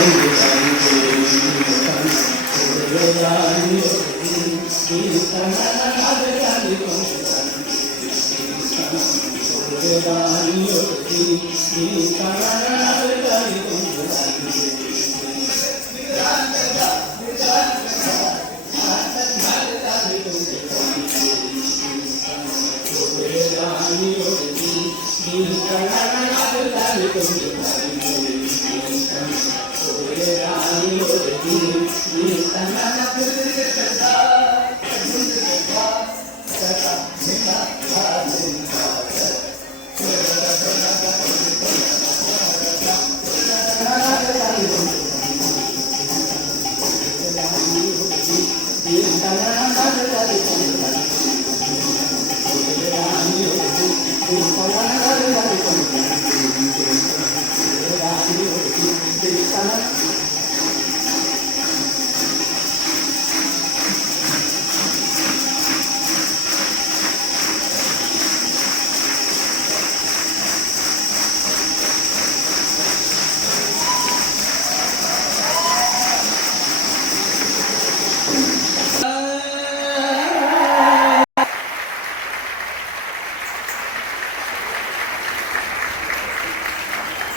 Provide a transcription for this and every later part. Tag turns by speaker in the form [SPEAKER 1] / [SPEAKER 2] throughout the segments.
[SPEAKER 1] Jesus.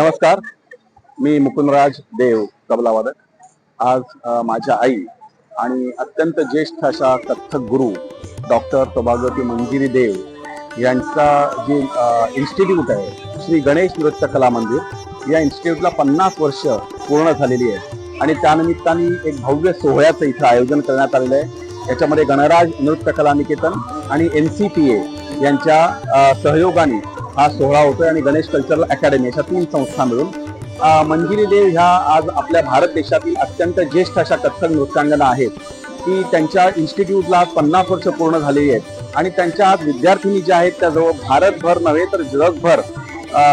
[SPEAKER 2] नमस्कार. मी मुकुंदराज देव तबलावादक. आज माझ्या आई आणि अत्यंत ज्येष्ठ अशा कथ्थक गुरु डॉक्टर प्रभागवती मंजिरी देव यांचा जे इन्स्टिट्यूट आहे श्री गणेश नृत्य कला मंदिर या इन्स्टिट्यूटला पन्नास वर्ष पूर्ण झालेली आहे आणि त्यानिमित्ताने एक भव्य सोहळ्याचं इथं आयोजन करण्यात आलेलं आहे. याच्यामध्ये गणराज नृत्य कला निकेतन आणि एन सी पी ए यांच्या सहयोगाने हा सोहळा होतोय आणि गणेश कल्चरल अकॅडमी अशा तीन संस्था मिळून मंजिरी देव ह्या आज आपल्या भारत देशातील अत्यंत ज्येष्ठ अशा कथ्थक नृत्यांगना आहेत. की त्यांच्या इन्स्टिट्यूटला आज पन्नास वर्ष पूर्ण झालेली आहेत. आणि त्यांच्या आज विद्यार्थिनी ज्या आहेत त्या जवळ भारतभर नव्हे तर जगभर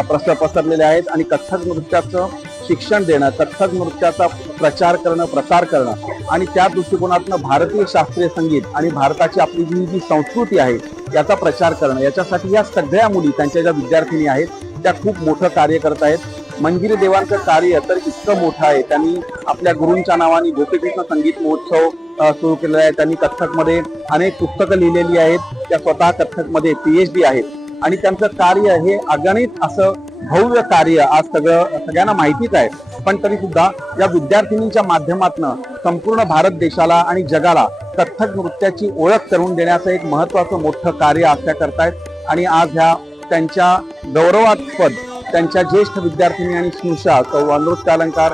[SPEAKER 2] प्रसर प्रस आहेत. आणि कथ्थक नृत्याचं शिक्षण देणं कथ्थक नृत्याचा प्रचार करणं प्रसार करणं आणि त्या दृष्टिकोनातून भारतीय शास्त्रीय संगीत आणि भारताची आपली जी जी संस्कृती आहे याचा प्रचार करणं याच्यासाठी या सगळ्या मुली त्यांच्या ज्या विद्यार्थिनी आहेत त्या खूप मोठं कार्य करत आहेत. मंजिरी देवांचं कार्य तर इतकं मोठं आहे. त्यांनी आपल्या गुरूंच्या नावाने गोपीकृष्ण संगीत महोत्सव सुरू केलेला आहे. त्यांनी कथ्थकमध्ये अनेक पुस्तकं लिहिलेली आहेत. त्या स्वतः कथ्थकमध्ये पीएच डी आहेत. आणि त्यांचं कार्य हे अगणित असं भव्य कार्य आज सगळं सगळ्यांना माहितीच आहे. पण तरी सुद्धा या विद्यार्थिनींच्या माध्यमातून संपूर्ण भारत देशाला आणि जगाला कथ्थक नृत्याची ओळख करून देण्याचं एक महत्वाचं मोठं कार्य आज त्या करतायत. आणि आज ह्या त्यांच्या गौरवास्पद त्यांच्या ज्येष्ठ विद्यार्थिनी आणि स्नुषा सौ नृत्यालंकार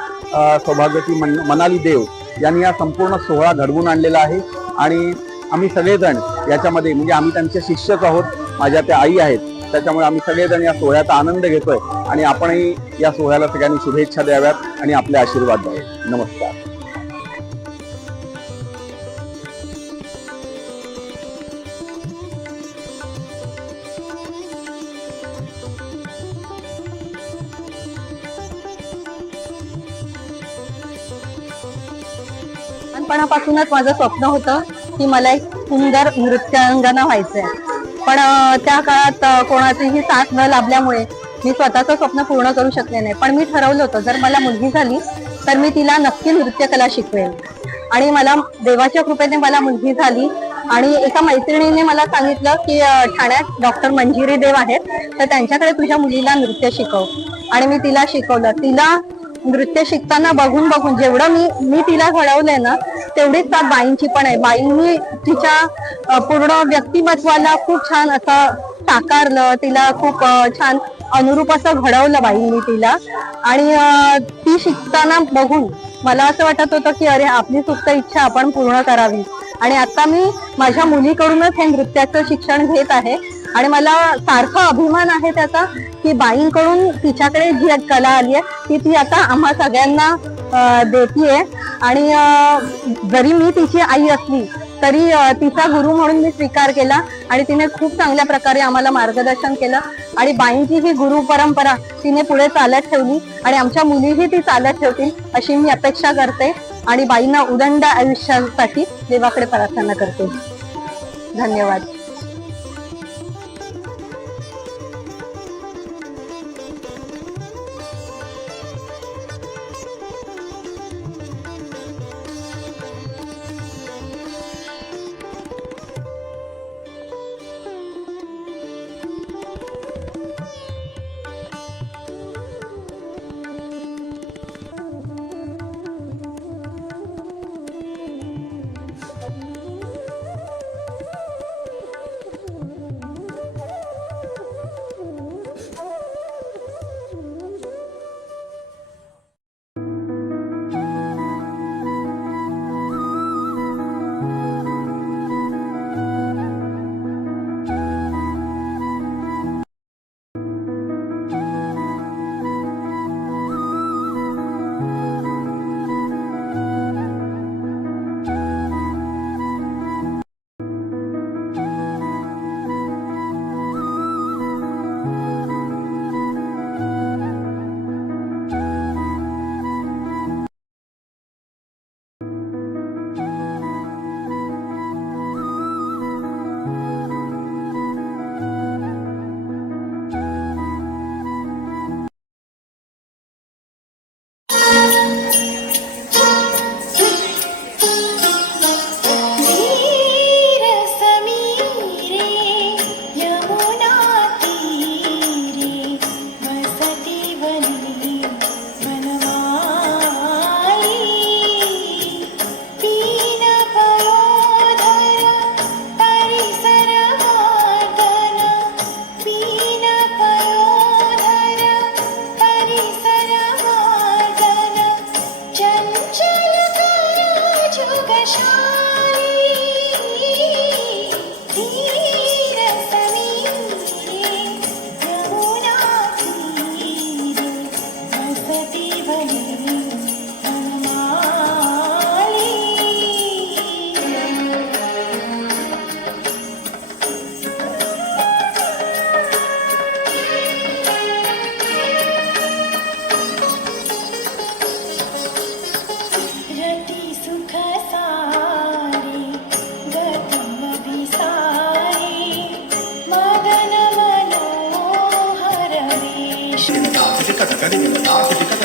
[SPEAKER 2] सौभाग्यती मन मनाली देव यांनी हा संपूर्ण सोहळा घडवून आणलेला आहे. आणि आम्ही सगळेजण याच्यामध्ये म्हणजे आम्ही त्यांचे शिक्षक आहोत माझ्या त्या आई आहेत त्याच्यामुळे आम्ही सगळेजण या सोहळ्याचा आनंद घेतोय. आणि आपणही या सोहळ्याला सगळ्यांनी शुभेच्छा द्याव्यात आणि आपले आशीर्वाद द्यावे नमस्कार.
[SPEAKER 3] लहानपणापासूनच माझं स्वप्न होतं की मला एक सुंदर नृत्यांगना व्हायचंय. पण त्या काळात कोणाचीही साथ न लाभल्यामुळे मी स्वतःचं स्वप्न पूर्ण करू शकले नाही. पण मी ठरवलं होतं जर मला मुलगी झाली तर मी तिला नक्की नृत्यकला शिकवेन. आणि मला देवाच्या कृपेने मला मुलगी झाली आणि एका मैत्रिणीने मला सांगितलं की ठाण्यात डॉक्टर मंजिरी देव आहेत तर त्यांच्याकडे तुझ्या मुलीला नृत्य शिकव. आणि मी तिला शिकवलं. तिला नृत्य शिकताना बघून बघून जेवढं मी मी तिला घडवलंय ना तेवढीच त्या बाईंची पण आहे. बाईंनी तिच्या पूर्ण व्यक्तिमत्वाला खूप छान असं साकारलं तिला खूप छान अनुरूप असं घडवलं बाईंनी तिला. आणि ती शिकताना बघून मला असं वाटत होतं की अरे आपली सुप्त इच्छा आपण पूर्ण करावी. आणि आता मी माझ्या मुलीकडूनच हे नृत्याचं शिक्षण घेत आहे. आणि मला सारखा अभिमान आहे त्याचा की बाईंकडून तिच्याकडे जी कला आली आहे ती ती आता आम्हा सगळ्यांना देतीये. आणि जरी मी तिची आई असली तरी तिचा गुरु म्हणून मी स्वीकार केला आणि तिने खूप चांगल्या प्रकारे आम्हाला मार्गदर्शन केलं. आणि बाईंची ही गुरु परंपरा तिने पुढे चालत ठेवली आणि आमच्या मुलीही ती चालत ठेवतील अशी मी अपेक्षा करते. आणि बाईंना उदंड आयुष्यासाठी देवाकडे प्रार्थना करते. धन्यवाद.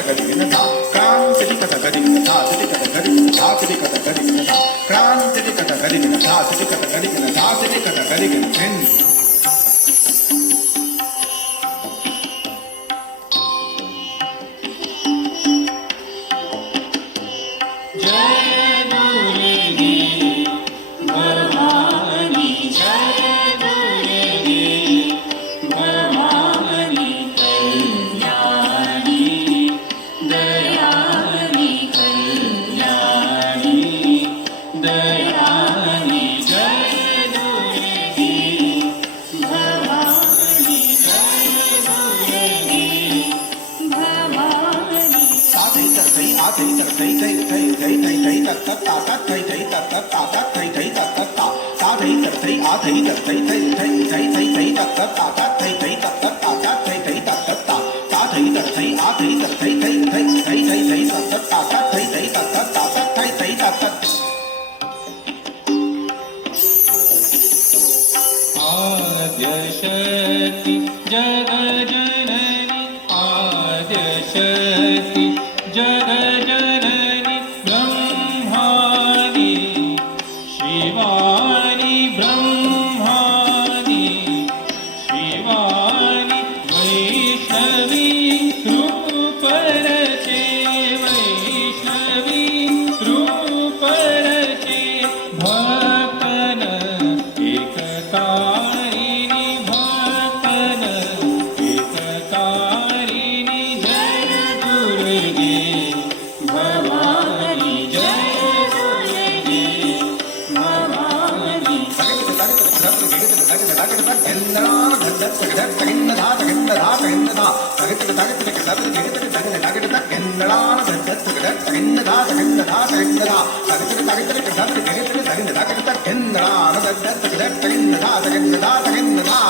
[SPEAKER 4] గడి వినదా క్రాంతి కథ గడి వినదా సిటి కథ గడి వినదా సిటి కథ గడి వినదా క్రాంతి కథ గడి వినదా సిటి కథ గడి వినదా సిటి కథ గడిగిన ఫ్రెండ్స్ थै थै थै थै थै तत्त तातात थै थै तत्त तातात थै थै तत्त ता ता थै तत थै आ थै तत थै थै थै थै थै थै तत्त तातात थै थै तत्त तातात थै थै तत्त ता ता थै तत थै आ थै तत थै थै थै थै थै थै तत्त तातात थै थै तत्त तातात थै थै तत्त
[SPEAKER 5] आद्य शक्ति जग जननी आद्य शक्ति जग
[SPEAKER 4] தகத்து கண்களான சட்டத்துக்கிட கண்ணதா கண்ணதா கண்ணதா தகுத்து தகுத்து தகுத்து தகுத்து தகுந்ததா கண்ட கண்ணதான சட்டத்துக்கிட கண்ணதா கண்ணதா கண்ணதா